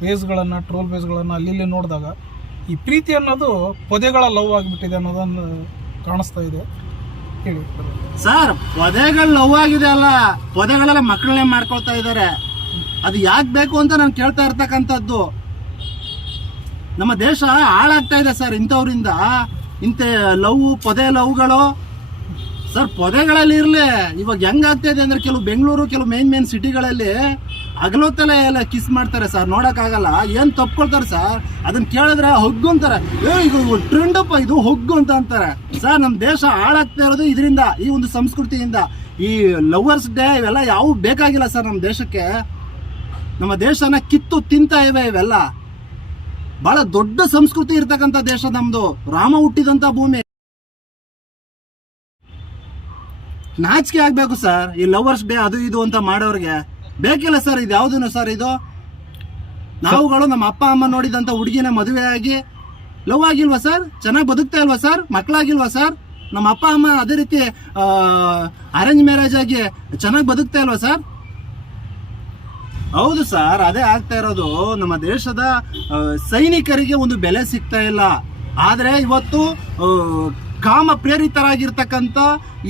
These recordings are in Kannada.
ಪೇಜ್ಗಳನ್ನು ಟ್ರೋಲ್ ಪೇಜ್ಗಳನ್ನು ಅಲ್ಲಿ ನೋಡಿದಾಗ ಈ ಪ್ರೀತಿ ಅನ್ನೋದು ಪೊದೆಗಳ ಲವ್ ಆಗಿಬಿಟ್ಟಿದೆ ಅನ್ನೋದನ್ನು ಕಾಣಿಸ್ತಾ ಇದೆ. ಹೇಳಿ. ಸರ್ ಪೊದೆಗಳು ಲವ್ ಆಗಿದೆ ಅಲ್ಲ? ಪೊದೆಗಳೆಲ್ಲ ಮಕ್ಕಳನ್ನೇ ಮಾಡ್ಕೊಳ್ತಾ ಇದ್ದಾರೆ. ಅದು ಯಾಕೆ ಬೇಕು ಅಂತ ನಾನು ಕೇಳ್ತಾ ಇರ್ತಕ್ಕಂಥದ್ದು. ನಮ್ಮ ದೇಶ ಹಾಳಾಗ್ತಾ ಇದೆ ಸರ್ ಇಂಥವ್ರಿಂದ. ಇಂಥ ಲವ್ ಪೊದೆ ಲವ್ಗಳು ಸರ್ ಪೊದೆಗಳಲ್ಲಿ ಇರಲಿ. ಇವಾಗ ಹೆಂಗಾಗ್ತಾ ಇದೆ ಅಂದ್ರೆ ಕೆಲವು ಬೆಂಗಳೂರು, ಕೆಲವು ಮೇನ್ ಮೇನ್ ಸಿಟಿಗಳಲ್ಲಿ ಹಗಲೊತ್ತಲೆ ಎಲ್ಲ ಕಿಸ್ ಮಾಡ್ತಾರೆ ಸರ್ ನೋಡೋಕ್ಕಾಗಲ್ಲ. ಏನು ತಪ್ಕೊಳ್ತಾರೆ ಸರ್ ಅದನ್ನ ಕೇಳಿದ್ರೆ ಹೊಗ್ಗು ಅಂತಾರೆ. ಏ, ಇದು ಟ್ರೆಂಡಪ್ಪ ಇದು ಹೊಗ್ಗು ಅಂತ ಅಂತಾರೆ. ಸರ್ ನಮ್ಮ ದೇಶ ಹಾಳಾಗ್ತಾ ಇರೋದು ಇದರಿಂದ, ಈ ಒಂದು ಸಂಸ್ಕೃತಿಯಿಂದ. ಈ ಲವರ್ಸ್ ಡೇ ಇವೆಲ್ಲ ಯಾವ ಬೇಕಾಗಿಲ್ಲ ಸರ್ ನಮ್ಮ ದೇಶಕ್ಕೆ. ನಮ್ಮ ದೇಶನ ಕಿತ್ತು, ತಿಂತಾ ಇವೆ ಇವೆಲ್ಲ. ಬಹಳ ದೊಡ್ಡ ಸಂಸ್ಕೃತಿ ಇರ್ತಕ್ಕಂಥ ದೇಶ ನಮ್ಮದು ರಾಮ ಹುಟ್ಟಿದಂತ ಭೂಮಿ. ನಾಚಿಕೆ ಆಗಬೇಕು ಸರ್ ಈ ಲವರ್ಸ್ ಡೇ ಅದು, ಇದು ಅಂತ ಮಾಡೋರ್ಗೆ. ಬೇಕಿಲ್ಲ ಸರ್, ಇದು ಯಾವುದನ್ನು ಸರ್ ಇದು? ನಾವುಗಳು ನಮ್ಮ ಅಪ್ಪ, ಅಮ್ಮ ನೋಡಿದಂತ ಹುಡುಗಿನ ಮದುವೆಯಾಗಿ ಲವ್ ಆಗಿಲ್ವಾ ಸರ್? ಚೆನ್ನಾಗಿ ಬದುಕ್ತಾ ಇಲ್ವಾ ಸರ್? ಮಕ್ಕಳಾಗಿಲ್ವಾ ಸರ್? ನಮ್ಮ ಅಪ್ಪ, ಅಮ್ಮ ಅದೇ ರೀತಿ ಅರೇಂಜ್ ಮ್ಯಾರೇಜ್ ಆಗಿ ಚೆನ್ನಾಗಿ ಬದುಕ್ತಾ ಇಲ್ವಾ ಸರ್? ಹೌದು ಸರ್, ಅದೇ ಆಗ್ತಾ ಇರೋದು. ನಮ್ಮ ದೇಶದ ಸೈನಿಕರಿಗೆ ಒಂದು ಬೆಲೆ ಸಿಗ್ತಾ ಇಲ್ಲ. ಆದ್ರೆ ಇವತ್ತು ಕಾಮ ಪ್ರೇರಿತರಾಗಿರ್ತಕ್ಕಂಥ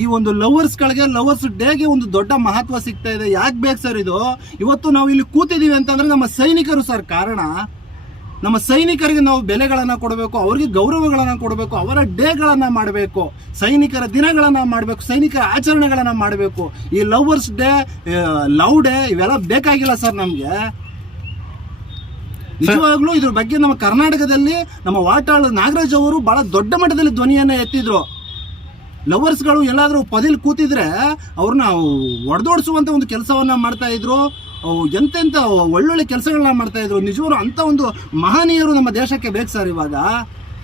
ಈ ಒಂದು ಲವರ್ಸ್ಗಳಿಗೆ ಲವರ್ಸ್ ಡೇಗೆ ಒಂದು ದೊಡ್ಡ ಮಹತ್ವ ಸಿಗ್ತಾ ಇದೆ. ಯಾಕೆ ಬೇಕು ಸರ್ ಇದು? ಇವತ್ತು ನಾವು ಇಲ್ಲಿ ಕೂತಿದ್ದೀವಿ ಅಂತಂದ್ರೆ ನಮ್ಮ ಸೈನಿಕರು ಸರ್ ಕಾರಣ. ನಮ್ಮ ಸೈನಿಕರಿಗೆ ನಾವು ಬೆಲೆಗಳನ್ನು ಕೊಡಬೇಕು, ಅವರಿಗೆ ಗೌರವಗಳನ್ನು ಕೊಡಬೇಕು, ಅವರ ಡೇಗಳನ್ನು ಮಾಡಬೇಕು, ಸೈನಿಕರ ದಿನಗಳನ್ನು ಮಾಡಬೇಕು, ಸೈನಿಕರ ಆಚರಣೆಗಳನ್ನು ಮಾಡಬೇಕು. ಈ ಲವರ್ಸ್ ಡೇ ಲವ್ ಡೇ ಇವೆಲ್ಲ ಬೇಕಾಗಿಲ್ಲ ಸರ್ ನಮ್ಗೆ. ನಿಜವಾಗ್ಲೂ ಇದ್ರ ಬಗ್ಗೆ ನಮ್ಮ ಕರ್ನಾಟಕದಲ್ಲಿ ನಮ್ಮ ವಾಟಾಳ್ ನಾಗರಾಜ್ ಅವರು ಬಹಳ ದೊಡ್ಡ ಮಟ್ಟದಲ್ಲಿ ಧ್ವನಿಯನ್ನ ಎತ್ತಿದ್ರು. ಲವರ್ಸ್ಗಳು ಎಲ್ಲಾದರೂ ಪದಿಲ್ ಕೂತಿದ್ರೆ ಅವ್ರನ್ನ ಒಡೆದೋಡಿಸುವಂತ ಒಂದು ಕೆಲಸವನ್ನ ಮಾಡ್ತಾ ಇದ್ರು. ಎಂತೆಂತ ಒಳ್ಳೊಳ್ಳೆ ಕೆಲಸಗಳನ್ನ ಮಾಡ್ತಾ ಇದ್ರು. ನಿಜವರು ಅಂತ ಒಂದು ಮಹನೀಯರು ನಮ್ಮ ದೇಶಕ್ಕೆ ಬೇಕು ಸರ್ ಇವಾಗ.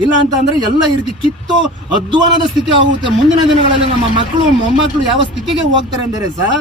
ಇಲ್ಲ ಅಂತ ಅಂದ್ರೆ ಎಲ್ಲ ಈ ರೀತಿ ಕಿತ್ತು ಅಧ್ವಾನದ ಸ್ಥಿತಿ ಆಗುತ್ತೆ. ಮುಂದಿನ ದಿನಗಳಲ್ಲಿ ನಮ್ಮ ಮಕ್ಕಳು, ಮೊಮ್ಮಕ್ಕಳು ಯಾವ ಸ್ಥಿತಿಗೆ ಹೋಗ್ತಾರೆ ಅಂದರೆ ಸರ್